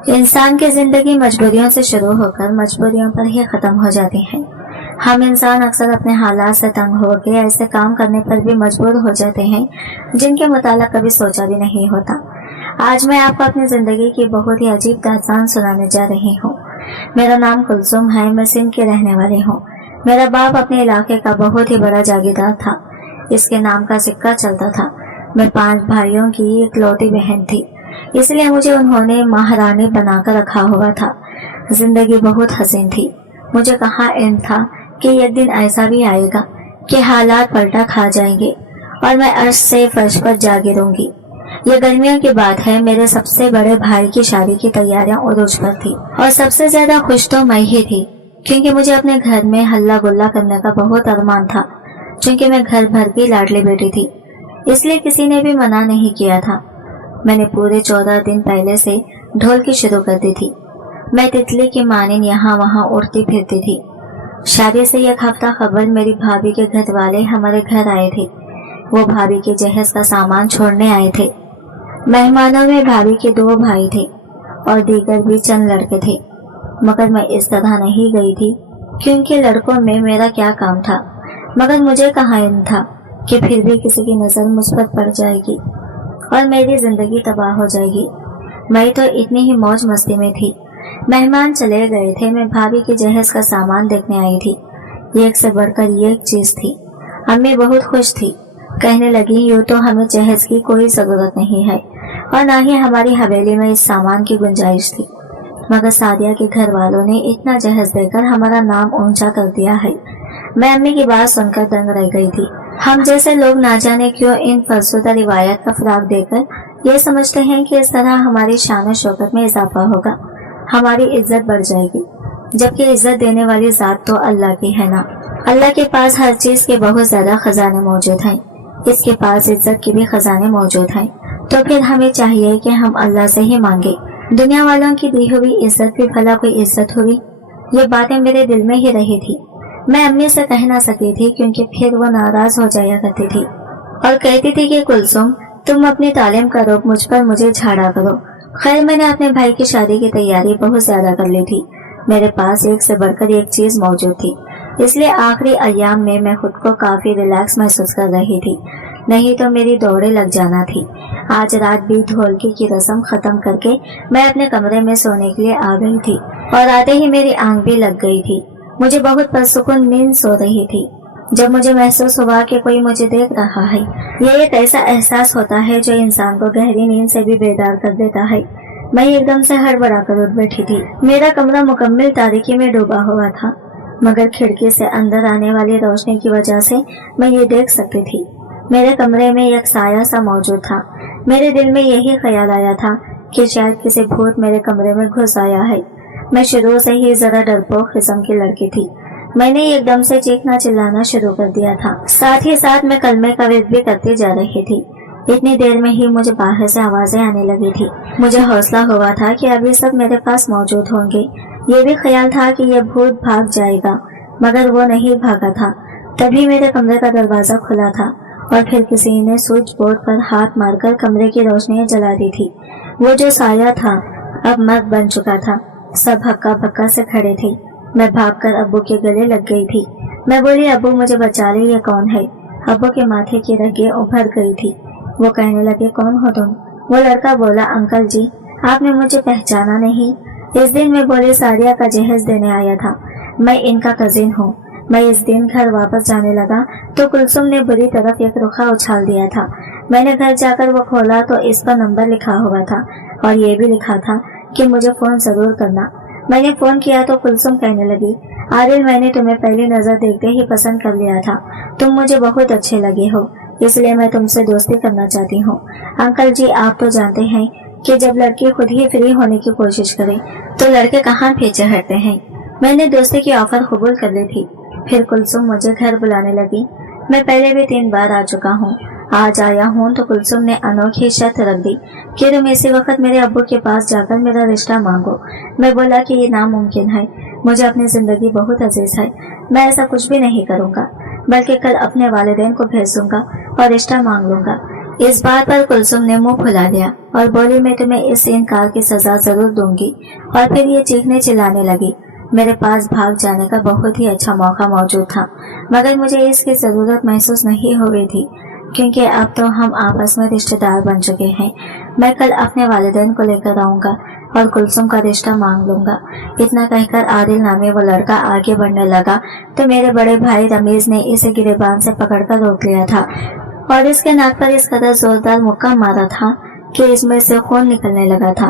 इंसान की जिंदगी मजबूरियों से शुरू होकर मजबूरियों पर ही खत्म हो जाती है। हम इंसान अक्सर अपने हालात से तंग होकर ऐसे काम करने पर भी मजबूर हो जाते हैं जिनके मुतालिक कभी सोचा भी नहीं होता। आज मैं आपको अपनी जिंदगी की बहुत ही अजीब दास्तान सुनाने जा रही हूँ। मेरा नाम कुलसुम है, मैं सिंध की रहने वाली हूँ। मेरा बाप अपने इलाके का बहुत ही बड़ा जागीरदार था। इसके नाम का सिक्का चलता था। मैं 5 भाइयों की इकलौती बहन थी, इसलिए मुझे उन्होंने महारानी बनाकर रखा हुआ था। जिंदगी बहुत हसीन थी। मुझे कहाँ इल्म था कि एक दिन ऐसा भी आएगा कि हालात पलटा खा जाएंगे और मैं अर्श से फर्श पर जा गिरूंगी। ये गर्मियों की बात है। मेरे सबसे बड़े भाई की शादी की तैयारियां उरूज पर थी और सबसे ज्यादा खुश तो मैं ही थी, क्योंकि मुझे अपने घर में हल्ला गुल्ला करने का बहुत अरमान था। क्योंकि मैं घर भर की लाडली बेटी थी, इसलिए किसी ने भी मना नहीं किया था। मैंने पूरे 14 दिन पहले से ढोल की शुरू कर दी थी। मैं तितली की मानिन यहाँ वहाँ उड़ती फिरती थी। शादी से एक हफ्ता कबल मेरी भाभी के घर वाले हमारे घर आए थे। वो भाभी के जहेज का सामान छोड़ने आए थे। मेहमानों में भाभी के 2 भाई थे और दीगर भी चंद लड़के थे, मगर मैं इस तरह नहीं गई थी क्योंकि लड़कों में मेरा क्या काम था। मगर मुझे कहाँ इल्म था कि फिर भी किसी की नजर मुझ पर पड़ जाएगी और मेरी जिंदगी तबाह हो जाएगी। मैं तो इतनी ही मौज मस्ती में थी। मेहमान चले गए थे, मैं भाभी के जहेज का सामान देखने आई थी। एक से बढ़कर एक चीज थी। अम्मी बहुत खुश थी, कहने लगी यूं तो हमें जहेज की कोई जरूरत नहीं है और न ही हमारी हवेली में इस सामान की गुंजाइश थी, मगर सादिया के घर वालों ने इतना जहेज देकर हमारा नाम ऊंचा कर दिया है। मैं अम्मी की बात सुनकर दंग रह गई थी। हम जैसे लोग ना जाने क्यों इन फरसुदा रिवायत का फराग देकर ये समझते हैं कि इस तरह हमारी शान शौकत में इजाफा होगा, हमारी इज्जत बढ़ जाएगी, जबकि इज्जत देने वाली जात तो अल्लाह की है ना। अल्लाह के पास हर चीज के बहुत ज्यादा खजाने मौजूद हैं, इसके पास इज्जत के भी खजाने मौजूद हैं। तो फिर हमें चाहिए कि हम अल्लाह से ही मांगे। दुनिया वालों की दी हुई इज्जत भी भला कोई इज्जत हुई? ये बातें मेरे दिल में ही रही थी। मैं अम्मी से कह ना सकी थी क्योंकि फिर वो नाराज हो जाया करती थी और कहती थी कि कुलसुम, तुम अपनी तालीम का रोक मुझ पर मुझे झाड़ा करो। खैर, मैंने अपने भाई की शादी की तैयारी बहुत ज्यादा कर ली थी। मेरे पास एक से बढ़कर एक चीज मौजूद थी, इसलिए आखिरी अय्याम में मैं खुद को काफी रिलैक्स महसूस कर रही थी, नहीं तो मेरी दौड़े लग जाना थी। आज रात भी ढोलकी की रस्म खत्म करके मैं अपने कमरे में सोने के लिए आ गई थी और आते ही मेरी आंख भी लग गई थी। मुझे बहुत परसुकून नींद सो रही थी जब मुझे महसूस हुआ कि कोई मुझे देख रहा है। यह एक ऐसा एहसास होता है जो इंसान को गहरी नींद से भी बेदार कर देता है। मैं एकदम से हड़बड़ा कर उठ बैठी थी। मेरा कमरा मुकम्मल तारीकी में डूबा हुआ था, मगर खिड़की से अंदर आने वाली रोशनी की वजह से मैं ये देख सकती थी। मेरे कमरे में एक साया सा मौजूद था। मेरे दिल में यही ख्याल आया था कि शायद किसी भूत मेरे कमरे में घुस आया है। मैं शुरू से ही जरा डरपोक किस्म की लड़की थी। मैंने एकदम से चीखना चिल्लाना शुरू कर दिया था। साथ ही साथ मैं कलमे का विर्द भी करती जा रही थी। इतनी देर में ही मुझे बाहर से आवाजें आने लगी थी। मुझे हौसला हुआ था कि अभी सब मेरे पास मौजूद होंगे। ये भी ख्याल था कि यह भूत भाग जाएगा, मगर वो नहीं भागा था। तभी मेरे कमरे का दरवाजा खुला था और फिर किसी ने स्विच बोर्ड पर हाथ मारकर कमरे की रोशनी जला दी थी। वो जो साया था अब मर्द बन चुका था। सब हक्का बक्का से खड़े थे। मैं भागकर अब्बू के गले लग गई थी। मैं बोली, अब्बू मुझे बचा ले, ये कौन है? अब्बू के माथे की रगें उभर गई थी। वो कहने लगे, कौन हो तुम? वो लड़का बोला, अंकल जी, आपने मुझे पहचाना नहीं? इस दिन मैं बोली, सादिया का जहेज देने आया था, मैं इनका कजिन हूँ। मैं इस दिन घर वापस जाने लगा तो कुलसुम ने बुरी तरफ एक रुखा उछाल दिया था। मैंने घर जाकर वो खोला तो इस पर नंबर लिखा हुआ था और ये भी लिखा था कि मुझे फोन जरूर करना। मैंने फोन किया तो कुलसुम कहने लगी, आदिल, मैंने तुम्हें पहली नजर देखते ही पसंद कर लिया था। तुम मुझे बहुत अच्छे लगे हो, इसलिए मैं तुमसे दोस्ती करना चाहती हूँ। अंकल जी, आप तो जानते हैं कि जब लड़की खुद ही फ्री होने की कोशिश करे तो लड़के कहाँ पीछे हटते हैं। मैंने दोस्ती की ऑफर कबूल कर ली थी। फिर कुलसुम मुझे घर बुलाने लगी। मैं पहले भी 3 बार आ चुका हूँ। आज आया हूँ तो कुलसुम ने अनोखी शर्त रख दी कि तुम इसी वक्त मेरे अब्बू के पास जाकर मेरा रिश्ता मांगो। मैं बोला कि ये नामुमकिन है, मुझे अपनी जिंदगी बहुत अजीज है। मैं ऐसा कुछ भी नहीं करूँगा, बल्कि कल अपने वालिदैन को भेज दूंगा और रिश्ता मांग लूंगा। इस बात पर कुलसुम ने मुंह फुला लिया और बोली, मैं तुम्हें इस इनकार की सजा जरूर दूंगी। और फिर ये चीखने चिल्लाने लगी। मेरे पास भाग जाने का बहुत ही अच्छा मौका मौजूद था, मगर मुझे इसकी जरूरत महसूस नहीं हो रही थी, क्योंकि अब तो हम आपस में रिश्तेदार बन चुके हैं। मैं कल अपने वालिदैन को लेकर आऊंगा और कुलसुम का रिश्ता मांग लूंगा। इतना कहकर आदिल नामी वो लड़का आगे बढ़ने लगा तो मेरे बड़े भाई रमीज ने इसे गिरेबान से पकड़कर रोक लिया था और इसके नाक पर इस कदर जोरदार मुक्का मारा था कि इसमें से खून निकलने लगा था।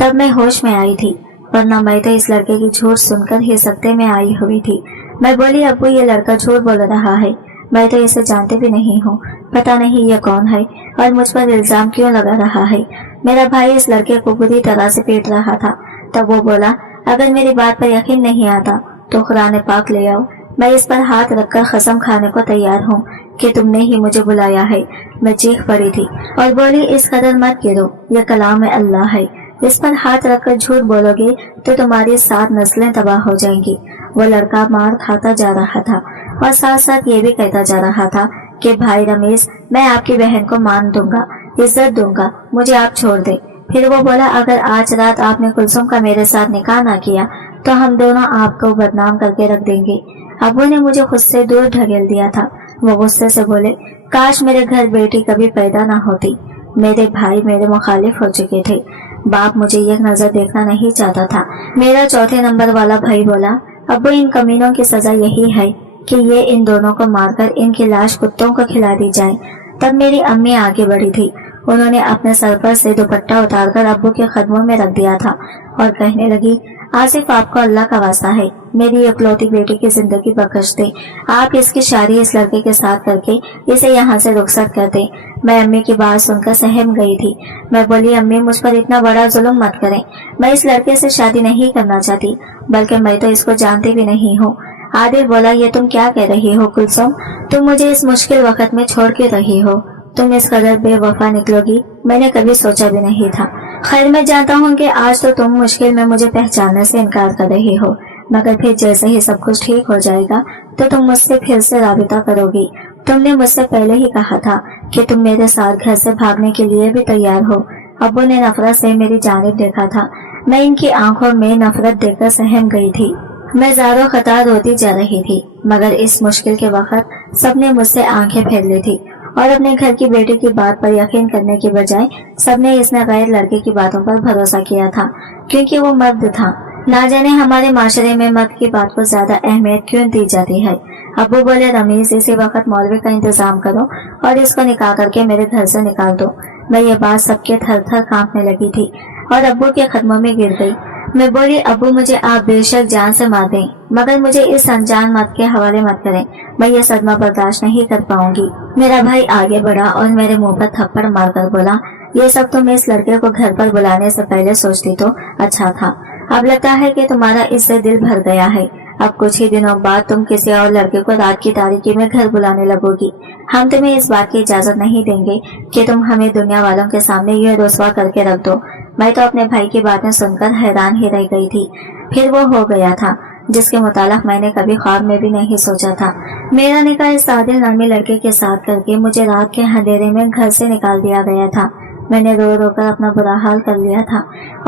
तब मैं होश में आई थी, वरना मैं तो इस लड़के की झूठ सुनकर ही सत्ते में आई हुई थी। मैं बोली, अब्बू ये लड़का झूठ बोल रहा है, मैं तो इसे जानते भी नहीं हूँ, पता नहीं ये कौन है और मुझ पर इल्जाम क्यों लगा रहा है। मेरा भाई इस लड़के को बुरी तरह से पीट रहा था। तब वो बोला, अगर मेरी बात पर यकीन नहीं आता तो कुरान पाक ले आओ, मैं इस पर हाथ रखकर कसम खाने को तैयार हूँ कि तुमने ही मुझे बुलाया है। मैं चीख पड़ी थी और बोली, इस कदर मत गिरो, यह कलाम अल्लाह है, इस पर हाथ रखकर झूठ बोलोगे तो तुम्हारी 7 नस्लें तबाह हो जाएंगी। वो लड़का मार खाता जा रहा था और साथ साथ ये भी कहता जा रहा था कि भाई रमेश, मैं आपकी बहन को मान दूंगा, इज्जत दूंगा, मुझे आप छोड़ दे। फिर वो बोला, अगर आज रात आपने कुलसुम का मेरे साथ निकाह ना किया तो हम दोनों आपको बदनाम करके रख देंगे। अब्बू ने मुझे खुद से दूर ढकेल दिया था। वो गुस्से से बोले, काश मेरे घर बेटी कभी पैदा ना होती। मेरे भाई मेरे मुखालिफ हो चुके थे। बाप मुझे एक नजर देखना नहीं चाहता था। मेरा चौथे नंबर वाला भाई बोला, अब्बू इन कमीनों की सजा यही है कि ये इन दोनों को मारकर इनकी लाश कुत्तों को खिला दी जाए। तब मेरी अम्मी आगे बढ़ी थी। उन्होंने अपने सर पर से दुपट्टा उतारकर अब्बू के कदमों में रख दिया था और कहने लगी, आसिफ आपको अल्लाह का वास्ता है, मेरी इकलौती बेटी की जिंदगी बख्श दे। आप इसकी शादी इस लड़के के साथ करके इसे यहाँ से रुखसत कर दे। मैं अम्मी की बात सुनकर सहम गई थी। मैं बोली, अम्मी मुझ पर इतना बड़ा जुल्म मत करें, मैं इस लड़के से शादी नहीं करना चाहती, बल्कि मैं तो इसको जानती भी नहीं हूँ। आदिल बोला, ये तुम क्या कह रही हो कुलसुम, तुम मुझे इस मुश्किल वक्त में छोड़ के रही हो, तुम इस कदर बेवफा निकलोगी मैंने कभी सोचा भी नहीं था। खैर मैं जानता हूँ कि आज तो तुम मुश्किल में मुझे पहचानने से इनकार कर रही हो, मगर फिर जैसे ही सब कुछ ठीक हो जाएगा तो तुम मुझसे फिर से राबिता करोगी। तुमने मुझसे पहले ही कहा था कि तुम मेरे साथ घर से भागने के लिए भी तैयार हो। अब्बू ने नफरत से मेरी जानिब देखा था। मैं इनकी आंखों में नफरत देखकर सहम गई थी। मैं ज़ारो खतार रोती जा रही थी, मगर इस मुश्किल के वक्त सबने मुझसे आंखें फेर ली थी और अपने घर की बेटी की बात पर यकीन करने के बजाय सबने इसने गैर लड़के की बातों पर भरोसा किया था, क्योंकि वो मर्द था। ना जाने हमारे माशरे में मर्द की बात को ज्यादा अहमियत क्यों दी जाती है। अब्बू बोले, रमीज इसी वक्त मौलवी का इंतजाम करो और इसको निकाह करके मेरे घर से निकाल दो। मैं ये बात सबके थर थर कांपने लगी थी और अब्बू के कदमों में गिर गई। मैं बोली, अब्बू मुझे आप बेशक जान से मार दें, मगर मुझे इस अनजान मर्द के हवाले मत करें, मैं ये सदमा बर्दाश्त नहीं कर पाऊंगी। मेरा भाई आगे बढ़ा और मेरे मुंह पर थप्पड़ मारकर बोला, ये सब तो मैं इस लड़के को घर पर बुलाने से पहले सोचती तो अच्छा था। अब लगता है कि तुम्हारा इससे दिल भर गया है। अब कुछ ही दिनों बाद तुम किसी और लड़के को रात की तारीकी में घर बुलाने लगोगी। हम तुम्हें इस बात की इजाजत नहीं देंगे कि तुम हमें दुनिया वालों के सामने ये रुस्वा करके रख दो। मैं तो अपने भाई की बातें सुनकर हैरान ही रह गई थी। फिर वो हो गया था जिसके मुतालिक मैंने कभी ख्वाब में भी नहीं सोचा था। मेरा निकाह इस आदिल नामी लड़के के साथ करके मुझे रात के अंधेरे में घर से निकाल दिया गया था। मैंने रो रो कर अपना बुरा हाल कर लिया था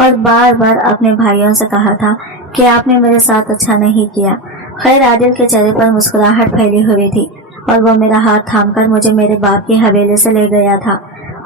और बार बार अपने भाइयों से कहा था कि आपने मेरे साथ अच्छा नहीं किया। खैर आदिल के चेहरे पर मुस्कुराहट फैली हुई थी और वो मेरा हाथ थामकर मुझे मेरे बाप की हवेली से ले गया था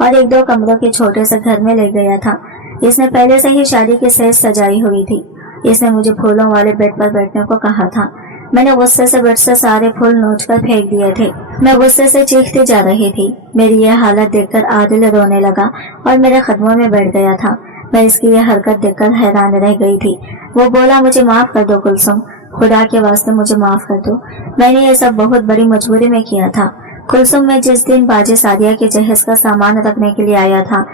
और 1-2 कमरों के छोटे से घर में ले गया था। इसने पहले से ही शादी की सेज सजाई हुई थी। इसने मुझे फूलों वाले बेड पर बैठने को कहा था। मैंने गुस्से से बेड से सारे फूल नोच कर फेंक दिए थे। मैं गुस्से से चीखती जा रही थी। मेरी यह हालत देखकर आदिल रोने लगा और मेरे कदमों में बैठ गया था। मैं इसकी यह हरकत देखकर हैरान रह गई थी। वो बोला, मुझे माफ कर दो कुलसुम, खुदा के वास्ते मुझे माफ कर दो, मैंने ये सब बहुत बड़ी मजबूरी में किया था। कुलसुम, मैं जिस दिन बाजी सादिया के जहेज का सामान रखने के लिए आया था,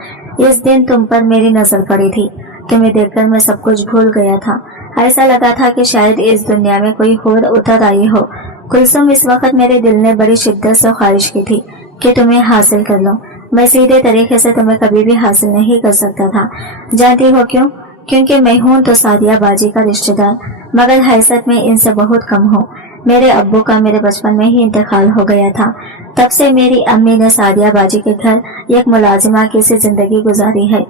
इस दिन तुम पर मेरी नजर पड़ी थी। तुम्हें देखकर मैं सब कुछ भूल गया था। ऐसा लगा था कि शायद इस दुनिया में कोई और उतर आई हो। कुलसुम, इस वक्त मेरे दिल ने बड़ी शिद्दत से ख्वाहिश की थी कि तुम्हें हासिल कर लूं। मैं सीधे तरीके से तुम्हें कभी भी हासिल नहीं कर सकता था। जानती हो क्यों? क्योंकि मैं हूं तो सादिया बाजी का रिश्तेदार, मगर हैसियत में इनसे बहुत कम हूँ। मेरे अब्बू का मेरे बचपन में ही इंतकाल हो गया था। तब से मेरी अम्मी ने सादिया बाजी के घर एक मुलाजिमा की सी जिंदगी गुजारी है।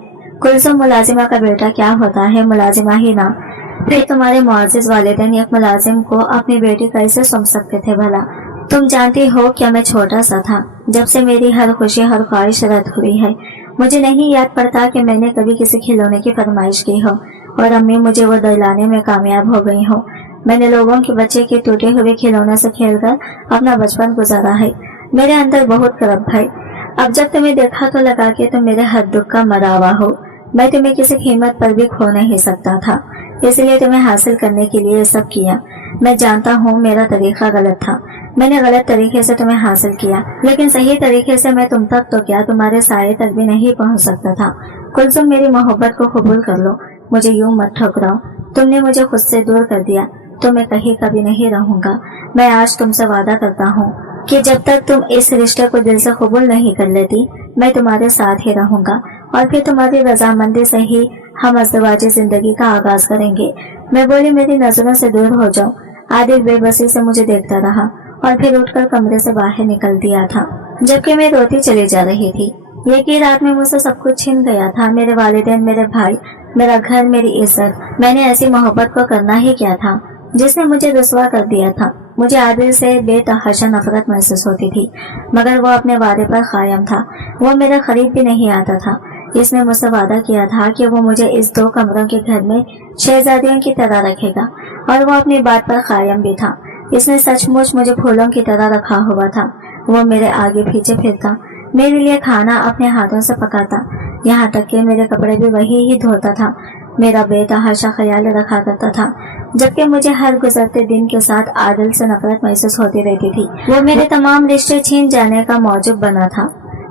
कुलसुम मुलाजिमा का बेटा क्या होता है, मुलाजिमा ही ना। फिर तुम्हारे मुआजिज वालिदैन एक मुलाजिम को अपनी बेटी कैसे समझ सकते थे भला? तुम जानती हो क्या मैं छोटा सा था जब से मेरी हर खुशी हर ख्वाहिश रद्द हुई है। मुझे नहीं याद पड़ता कि मैंने कभी किसी खिलौने की फरमाइश की हो और अम्मी मुझे वो दिलाने में कामयाब हो गई हो। मैंने लोगों के बच्चे के टूटे हुए खिलौने से खेलकर अपना बचपन गुजारा है। मेरे अंदर बहुत करब है। अब जब तुम्हें देखा तो लगा कि तुम मेरे हर दुख का मरावा हो। मैं तुम्हें किसी कीमत पर भी खो नहीं सकता था, इसलिए तुम्हें हासिल करने के लिए सब किया। मैं जानता हूँ मेरा तरीका गलत था, मैंने गलत तरीके से तुम्हें हासिल किया, लेकिन सही तरीके से मैं तुम तक तो क्या तुम्हारे साये तक भी नहीं पहुँच सकता था। कुलसुम, मेरी मोहब्बत को कबूल कर लो, मुझे यूं मत ठुकराओ। तुमने मुझे खुद से दूर कर दिया तो मैं कहीं कभी नहीं रहूंगा। मैं आज तुमसे वादा करता हूँ कि जब तक तुम इस रिश्ते को दिल से कबूल नहीं कर लेती मैं तुम्हारे साथ ही रहूंगा और फिर तुम्हारी रजामंदी से ही हम अज़दवाजी जिंदगी का आगाज करेंगे। मैं बोली, मेरी नजरों से दूर हो जाओ। आदिल बेबसी से मुझे देखता रहा और फिर उठकर कमरे से बाहर निकल दिया था, जबकि मैं रोती चली जा रही थी। ये की रात में मुझसे सब कुछ छिन गया था, मेरे वालिदैन, मेरे भाई, मेरा घर, मेरी इज्जत। मैंने ऐसी मोहब्बत को करना ही क्या था जिसने मुझे रुसवा कर दिया था। मुझे आदिल से बेतहाशा नफरत महसूस होती थी, मगर वो अपने वादे पर कायम था। वो मेरे करीब भी नहीं आता था। इसने मुझसे वादा किया था कि वो मुझे इस 2 कमरों के घर में शहजादियों की तरह रखेगा और वो अपनी बात पर कायम भी था। इसने सचमुच मुझे फूलों की तरह रखा हुआ था। वो मेरे आगे पीछे फिरता, मेरे लिए खाना अपने हाथों से पकाता, यहाँ तक कि मेरे कपड़े भी वही ही धोता था। मेरा बेतहाशा ख्याल रखा करता था, जबकि मुझे हर गुजरते दिन के साथ आदिल से नफरत महसूस होती रहती थी। वो मेरे तमाम रिश्ते छीन जाने का मौजूब बना था।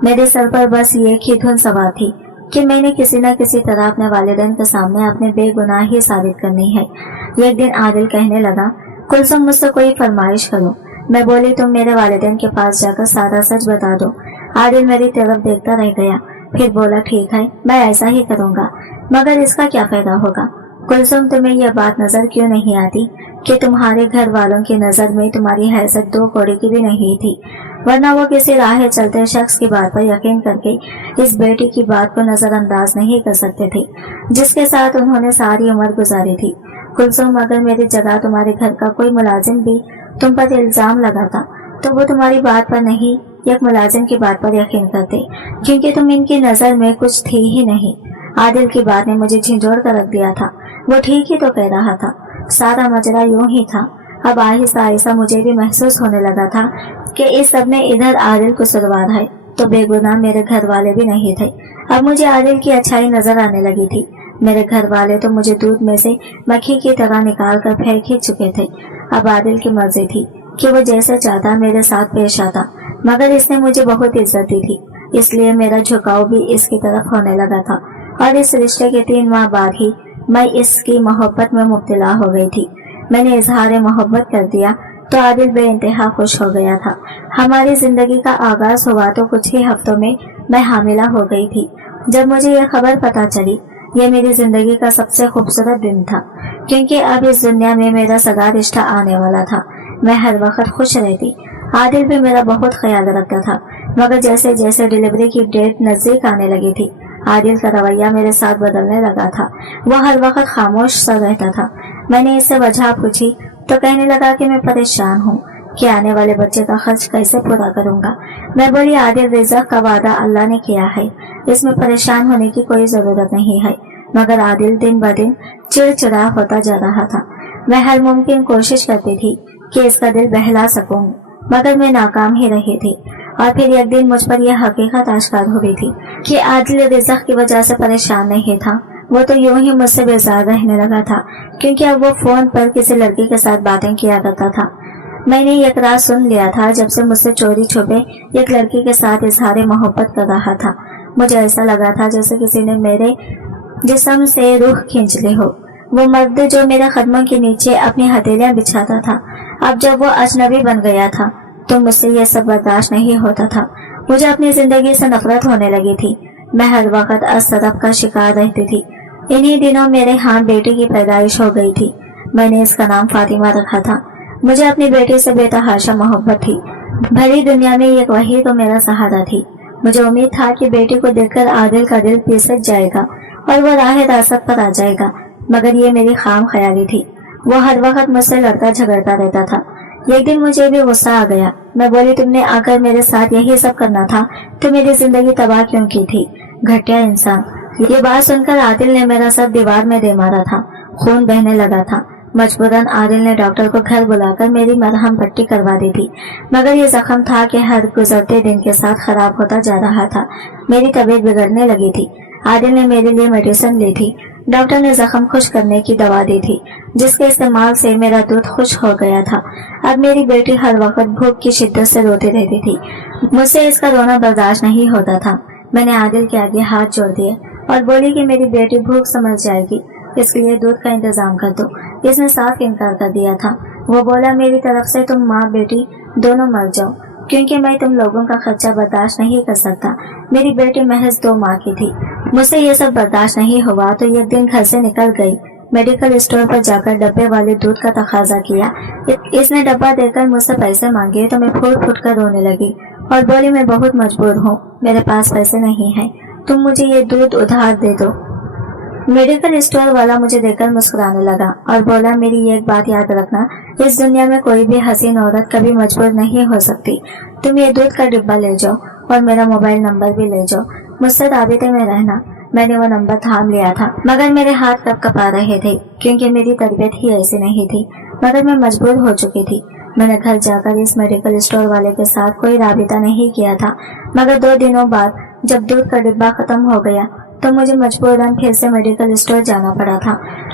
मेरे सर पर बस ये की धुन सवार थी कि मैंने किसी न किसी तरह अपने वालिदैन के सामने अपने बेगुनाही साबित करनी है। एक दिन आदिल कहने लगा, कुलसुम, मुझसे कोई फरमाइश करो। मैं बोली, तुम मेरे वालिदैन के पास जाकर सारा सच बता दो। आदिल मेरी तरफ देखता रह गया, फिर बोला, ठीक है, मैं ऐसा ही करूँगा, मगर इसका क्या फायदा होगा? कुलसुम, तुम्हें यह बात नजर क्यों नहीं आती कि तुम्हारे घर वालों की नजर में तुम्हारी हैसियत 2 कौड़ी की भी नहीं थी, वरना वो किसी राह चलते शख्स की बात पर यकीन करके इस बेटी की बात को नजरअंदाज नहीं कर सकते थे जिसके साथ उन्होंने सारी उम्र गुजारी थी। कुलसुम, अगर मेरी जगह तुम्हारे घर का कोई मुलाजिम भी तुम पर इल्जाम लगाता तो वो तुम्हारी बात पर नहीं, एक मुलाजिम की बात पर यकीन करते, क्योंकि तुम इनकी नजर में कुछ थी ही नहीं। आदिल की बात ने मुझे झिंझोड़ कर रख दिया था। वो ठीक ही तो कह रहा था, सारा मजरा यूं ही था। अब आहिस्ता आहिस्ता मुझे भी महसूस होने लगा था कि इस सब में इधर आदिल कसूरवार है तो बेगुनाह मेरे घर वाले भी नहीं थे। अब मुझे आदिल की अच्छाई नजर आने लगी थी। मेरे घर वाले तो मुझे दूध में से मक्खी की तरह निकाल कर फेंक ही चुके थे। अब आदिल की मर्जी थी कि वो जैसे चाहता मेरे साथ पेश आता, मगर इसने मुझे बहुत इज्जत दी थी, इसलिए मेरा झुकाव भी इसकी तरफ होने लगा था। और इस रिश्ते के 3 माह बाद ही मैं इसकी मोहब्बत में मुब्तला हो गई थी। मैंने इजहार मोहब्बत कर दिया तो आदिल बेइंतहा खुश हो गया था। हमारी जिंदगी का आगाज हुआ तो कुछ ही हफ्तों में मैं हामिला हो गई थी। जब मुझे यह खबर पता चली, यह मेरी जिंदगी का सबसे खूबसूरत दिन था, क्योंकि अब इस दुनिया में मेरा सगा रिश्ता आने वाला था। मैं हर वक्त खुश रहती। आदिल भी मेरा बहुत ख्याल रखता था, मगर जैसे जैसे डिलीवरी की डेट नजदीक आने लगी थी, आदिल का रवैया मेरे साथ बदलने लगा था। वह हर वक्त खामोश सा रहता था। मैंने इससे वजह पूछी तो कहने लगा कि मैं परेशान हूँ कि आने वाले बच्चे का खर्च कैसे पूरा करूँगा। मैं बोली, आदिल, रिज़्क़ का वादा अल्लाह ने किया है, इसमें परेशान होने की कोई जरूरत नहीं है। मगर आदिल दिन ब दिन चिड़चिड़ा होता जा रहा था। मैं हर मुमकिन कोशिश करती थी कि इसका दिल बहला सकूं, मगर मैं नाकाम ही रही थी। और फिर एक दिन मुझ पर यह हकीकत आश्कार हो गई थी कि आदिल रिज़्क़ की वजह से परेशान नहीं था, वो तो यूं ही मुझसे बेजार रहने लगा था, क्योंकि अब वो फोन पर किसी लड़की के साथ बातें किया करता था। मैंने एक रात सुन लिया था जब से मुझसे चोरी छुपे एक लड़की के साथ इजहार मोहब्बत कर रहा था। मुझे ऐसा लगा था जैसे किसी ने मेरे जिस्म से रूह खींच ली हो। वो मर्द जो मेरे कदमों के नीचे अपनी हथेलियां बिछाता था, अब जब वो अजनबी बन गया था तो मुझसे यह सब बर्दाश्त नहीं होता था। मुझे अपनी जिंदगी से नफरत होने लगी थी। मैं हर वक्त असरफ का शिकार रहती थी। इन्हीं दिनों मेरे यहाँ बेटी की पैदाइश हो गई थी। मैंने इसका नाम फातिमा रखा था। मुझे अपनी बेटी से बेतहाशा मोहब्बत थी। भरी दुनिया में एक वही तो मेरा सहारा थी। मुझे उम्मीद था कि बेटी को देखकर आदिल का दिल फिसल जाएगा और वो राह रासत पर आ जाएगा, मगर ये मेरी खाम ख्याली थी। वो हर वक्त मुझसे लड़ता झगड़ता रहता था। एक दिन मुझे भी गुस्सा आ गया। मैं बोली, तुमने आकर मेरे साथ यही सब करना था तो मेरी जिंदगी तबाह क्यों की थी, घटिया इंसान। ये बात सुनकर आदिल ने मेरा सर दीवार में दे मारा था। खून बहने लगा था। मजबूरन आदिल ने डॉक्टर को घर बुलाकर मेरी मरहम पट्टी करवा दी थी, मगर ये जख्म था कि हर गुजरते दिन के साथ खराब होता जा रहा था। मेरी तबीयत बिगड़ने लगी थी। आदिल ने मेरे लिए मेडिसिन ली थी। डॉक्टर ने जख्म खुश करने की दवा दी थी, जिसके इस्तेमाल से मेरा दूध खुश हो गया था। अब मेरी बेटी हर वक्त भूख की शिद्दत से रोती रहती थी। मुझसे इसका रोना बर्दाश्त नहीं होता था। मैंने आदिल के आगे हाथ जोड़ दिए और बोली कि मेरी बेटी भूख से मर जाएगी, इसके लिए दूध का इंतजाम कर दो। इसने साफ इनकार कर दिया था। वो बोला, मेरी तरफ से तुम माँ बेटी दोनों मर जाओ, क्योंकि मैं तुम लोगों का खर्चा बर्दाश्त नहीं कर सकता। मेरी बेटी महज 2 माह की थी। मुझसे ये सब बर्दाश्त नहीं हुआ तो एक दिन घर से निकल गई। मेडिकल स्टोर पर जाकर डब्बे वाले दूध का तकाजा किया। इसने डब्बा देकर मुझसे पैसे मांगे तो मैं फूट फूट कर रोने लगी और बोली, मैं बहुत मजबूर हूँ, मेरे पास पैसे नहीं है, तुम मुझे ये दूध उधार दे दो। मेडिकल स्टोर वाला मुझे देखकर मुस्कुराने लगा और बोला, मेरी एक बात याद रखना, इस दुनिया में कोई भी हसीन औरत कभी मजबूर नहीं हो सकती। तुम ये दूध का डिब्बा ले जाओ और मेरा मोबाइल नंबर भी ले जाओ, मुझसे राबिते में रहना। मैंने वो नंबर थाम लिया था, मगर मेरे हाथ कपकपा रहे थे क्योंकि मेरी तबीयत ही ऐसी नहीं थी, मगर मैं मजबूर हो चुकी थी। मैंने घर जाकर इस मेडिकल स्टोर वाले के साथ कोई राबिता नहीं किया था, मगर 2 दिनों बाद जब दूध का डिब्बा खत्म हो गया तो मुझे मजबूरन फिर से मेडिकल स्टोर जाना पड़ा था।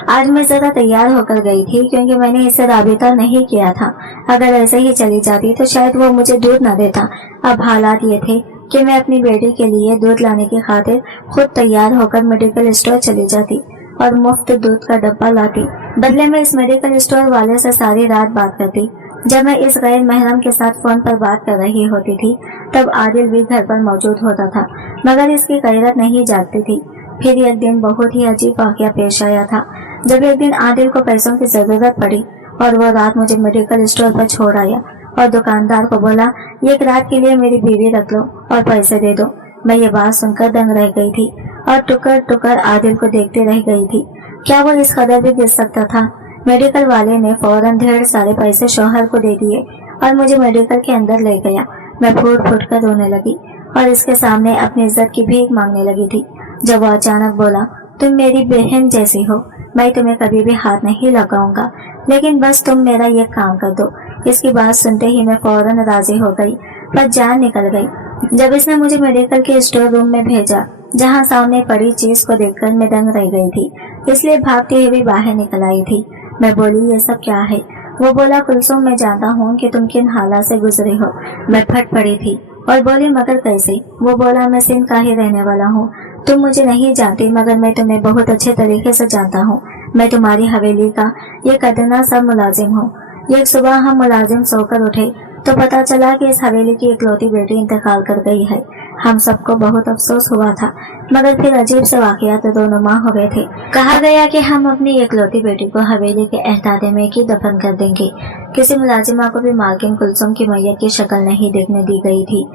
आज मैं जरा तैयार होकर गई थी क्योंकि मैंने इसे राबिता नहीं किया था। अगर ऐसे ही चली जाती तो शायद वो मुझे दूध न देता। अब हालात ये थे कि मैं अपनी बेटी के लिए दूध लाने की खातिर खुद तैयार होकर मेडिकल स्टोर चली जाती और मुफ्त दूध का डब्बा लाती। बदले में इस मेडिकल स्टोर वाले से सारी रात बात करती। जब मैं इस गैर महरम के साथ फोन पर बात कर रही होती थी तब आदिल भी घर पर मौजूद होता था, मगर इसकी गैरत नहीं जागती थी। फिर एक दिन बहुत ही अजीब वाकया पेश आया था। जब एक दिन आदिल को पैसों की जरूरत पड़ी और वो रात मुझे मेडिकल स्टोर पर छोड़ आया और दुकानदार को बोला, एक रात के लिए मेरी बीवी रख लो और पैसे दे दो। मैं ये बात सुनकर दंग रह गई थी और टुकर टुकर आदिल को देखते रह गई थी। क्या वो इस कदर भी दे सकता था? मेडिकल वाले ने फौरन ढेर सारे पैसे शौहर को दे दिए और मुझे मेडिकल के अंदर ले गया। मैं फूट फूट कर रोने लगी और इसके सामने अपनी इज्जत की भीख मांगने लगी थी, जब वो अचानक बोला, तुम मेरी बहन जैसी हो, मैं तुम्हें कभी भी हाथ नहीं लगाऊंगा, लेकिन बस तुम मेरा ये काम कर दो। इसकी बात सुनते ही मैं फौरन राजी हो गई, पर जान निकल गई जब इसने मुझे मेडिकल के स्टोर रूम में भेजा, जहाँ सामने पड़ी चीज को देखकर मैं दंग रह गई थी, इसलिए भागती हुई बाहर निकल आई थी। मैं बोली, ये सब क्या है? वो बोला, कुलसुम, मैं जानता हूँ कि तुम किन हालात से गुजरी हो। मैं फट पड़ी थी और बोली, मगर कैसे? वो बोला, मैं सिंध का ही रहने वाला हूँ, तुम मुझे नहीं जानती मगर मैं तुम्हें बहुत अच्छे तरीके से जानता हूँ। मैं तुम्हारी हवेली का एक अदना सा मुलाजिम हूँ। एक सुबह हम मुलाजिम सोकर उठे तो पता चला कि इस हवेली की इकलौती बेटी इंतकाल कर गई है। हम सबको बहुत अफसोस हुआ था, मगर फिर अजीब से वाकयात दोनुमा हो गए थे। कहा गया कि हम अपनी इकलौती बेटी को हवेली के एहताते में की दफन कर देंगे। किसी मुलाजिमा को भी मालकिन कुलसुम की मैयत की शक्ल नहीं देखने दी गई थी,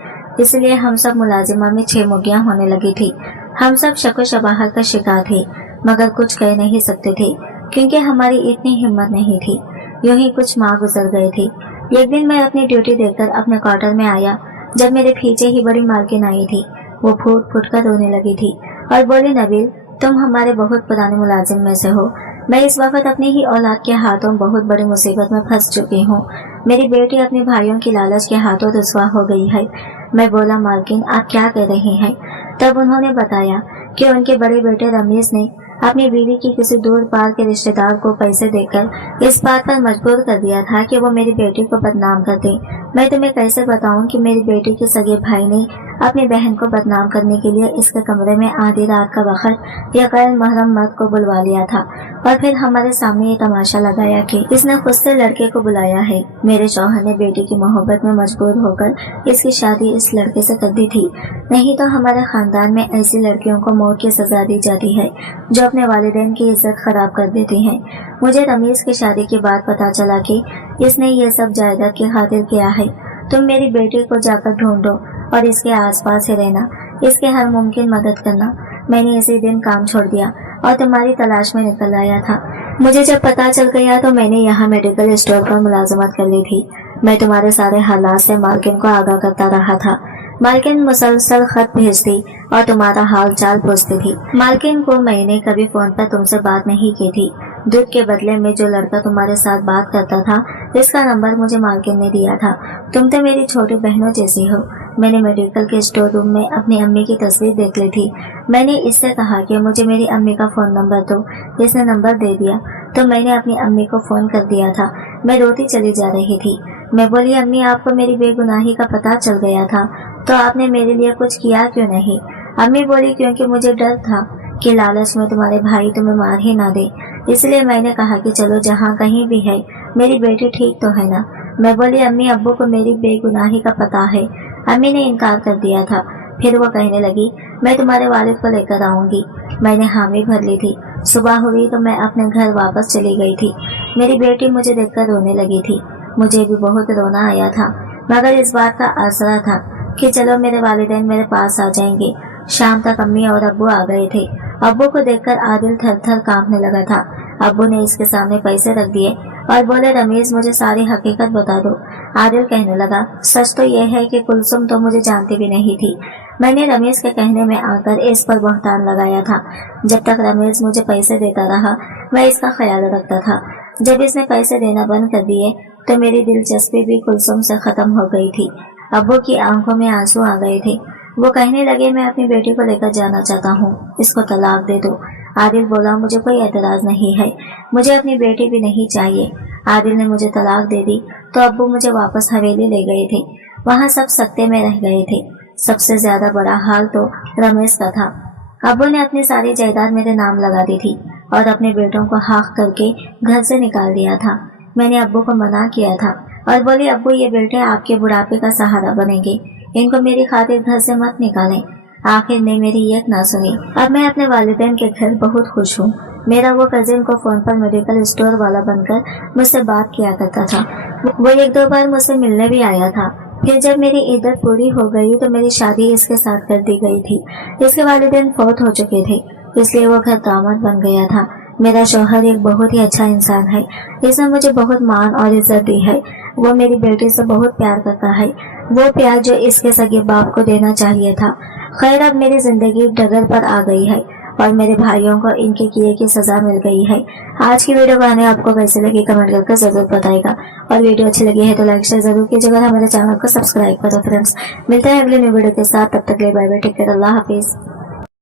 इसलिए हम सब मुलाजिमा में 6 मुग्गियां होने लगी थी। हम सब शको शबाहत का शिकार थे, मगर कुछ कह नहीं सकते थे क्योंकि हमारी इतनी हिम्मत नहीं थी। यूं ही कुछ माह गुजर गए थे। एक दिन मैं अपनी ड्यूटी देकर अपने क्वार्टर में आया, जब मेरे पीछे ही बड़ी मालकिन आई थी। वो फूट फूट कर रोने लगी थी और बोली, नबील, तुम हमारे बहुत पुराने मुलाजिम में से हो। मैं इस वक्त अपनी ही औलाद के हाथों बहुत बड़ी मुसीबत में फंस चुकी हूँ। मेरी बेटी अपने भाइयों की लालच के हाथों रुसवा हो गई है। मैं बोला, मालकिन, आप क्या कह रही हैं? तब उन्होंने बताया कि उनके बड़े बेटे रमीज ने अपनी बीवी की किसी दूर पार के रिश्तेदार को पैसे देकर इस बात पर मजबूर कर दिया था कि वो मेरी बेटी को बदनाम कर दे। मैं तुम्हें कैसे बताऊं कि मेरी बेटी के सगे भाई ने अपनी बहन को बदनाम करने के लिए इसके कमरे में आधी रात का वक्त या गैर महरम मर्द को बुलवा लिया था। और फिर हमारे सामने ये तमाशा लगाया कि इसने खुद से लड़के को बुलाया है। मेरे शौहर ने बेटी की मोहब्बत में मजबूर होकर इसकी शादी इस लड़के से कर दी थी, नहीं तो हमारे खानदान में ऐसी लड़कियों को मौत की सजा दी जाती है जो अपने वालिदैन की इज्जत खराब कर देती हैं। मुझे रमीज की शादी के बाद पता चला कि इसने ये सब जायदाद की खातिर किया है। तुम मेरी बेटी को जाकर ढूंढो और इसके आसपास ही रहना, इसके हर मुमकिन मदद करना। मैंने इसी दिन काम छोड़ दिया और तुम्हारी तलाश में निकल आया था। मुझे जब पता चल गया तो मैंने यहाँ मेडिकल स्टोर पर मुलाजमत कर ली थी। मैं तुम्हारे सारे हालात से मालकिन को आगाह करता रहा था। मालकिन मुसलसल खत भेजती और तुम्हारा हाल चाल पूछती थी। मालकिन को मैंने कभी फोन पर तुमसे बात नहीं की थी। दूध के बदले में जो लड़का तुम्हारे साथ बात करता था, इसका नंबर मुझे मालकिन ने दिया था। तुम तो मेरी छोटी बहनों जैसी हो। मैंने मेडिकल के स्टोर रूम में अपनी अम्मी की तस्वीर देख ली थी। मैंने इससे कहा कि मुझे मेरी अम्मी का फोन नंबर दो। इसने नंबर दे दिया तो मैंने अपनी अम्मी को फोन कर दिया था। मैं रोती चली जा रही थी। मैं बोली, अम्मी आपको मेरी बेगुनाही का पता चल गया था तो आपने मेरे लिए कुछ किया क्यों नहीं? अम्मी बोली, क्योंकि मुझे डर था कि लालच में तुम्हारे भाई तुम्हें मार ही ना दे, इसलिए मैंने कहा कि चलो जहाँ कहीं भी है मेरी बेटी ठीक तो है ना। मैं बोली, अम्मी अब्बू को मेरी बेगुनाही का पता है। अम्मी ने इनकार कर दिया था। फिर वो कहने लगी, मैं तुम्हारे वालिद को लेकर आऊंगी। मैंने हामी भर ली थी। सुबह हुई तो मैं अपने घर वापस चली गई थी। मेरी बेटी मुझे देखकर रोने लगी थी। मुझे भी बहुत रोना आया था, मगर इस बात का आसरा था कि चलो मेरे वालिदैन मेरे पास आ जाएंगे। शाम तक अम्मी और अब्बू आ गए थे। अब्बू को देखकर आदिल थर थर कांपने लगा था। अब्बू ने इसके सामने पैसे रख दिए और बोले, रमीज मुझे सारी हकीकत बता दो। आदिल कहने लगा, सच तो यह है कि कुलसुम तो मुझे जानती भी नहीं थी। मैंने रमीज के कहने में आकर इस पर बहतान लगाया था। जब तक रमीज मुझे पैसे देता रहा मैं इसका ख्याल रखता था। जब इसने पैसे देना बंद कर दिए तो मेरी दिलचस्पी भी कुलसुम से खत्म हो गई थी। अब्बू की आंखों में आंसू आ गए थे। वो कहने लगे, मैं अपनी बेटी को लेकर जाना चाहता हूँ, इसको तलाक दे दो। आदिल बोला, मुझे कोई एतराज नहीं है, मुझे अपनी बेटी भी नहीं चाहिए। आदिल ने मुझे तलाक दे दी तो अब्बू मुझे वापस हवेली ले गए थे। वहाँ सब सकते में रह गए थे। सबसे ज्यादा बड़ा हाल तो रमेश का था। अब्बू ने अपनी सारी जायदाद मेरे नाम लगा दी थी और अपने बेटों को हाक करके घर से निकाल दिया था। मैंने अब्बू को मना किया था और बोली, अब्बू ये बेटे आपके बुढ़ापे का सहारा बनेंगे, इनको मेरी खातिर घर से मत निकालें। आखिर ने मेरी एक ना सुनी। अब मैं अपने वालिदैन के घर बहुत खुश हूँ। मेरा वो कजिन को फोन पर मेडिकल स्टोर वाला बनकर मुझसे बात किया करता था। वो एक दो बार मुझसे मिलने भी आया था। फिर जब मेरी इद्दत पूरी हो गई तो मेरी शादी इसके साथ कर दी गई थी। इसके वालिदैन फौत हो चुके थे, इसलिए वो घर दामाद बन गया था। मेरा शौहर एक बहुत ही अच्छा इंसान है। इसने मुझे बहुत मान और इज्जत दी है। वो मेरी बेटी से बहुत प्यार करता है, वो प्यार जो इसके सगे बाप को देना चाहिए था। खैर, अब मेरी जिंदगी डगर पर आ गई है और मेरे भाइयों को इनके किए की सजा मिल गई है। आज की वीडियो गाने आपको कैसे लगी कमेंट करके जरूर बताएगा और वीडियो अच्छी लगी है तो लाइक शेयर जरूर कीजिएगा। हमारे चैनल को सब्सक्राइब करो फ्रेंड्स। मिलते हैं अगले न्यू वीडियो के साथ, तब तक के लिए बाय बाय, टेक केयर, अल्लाह हाफिज।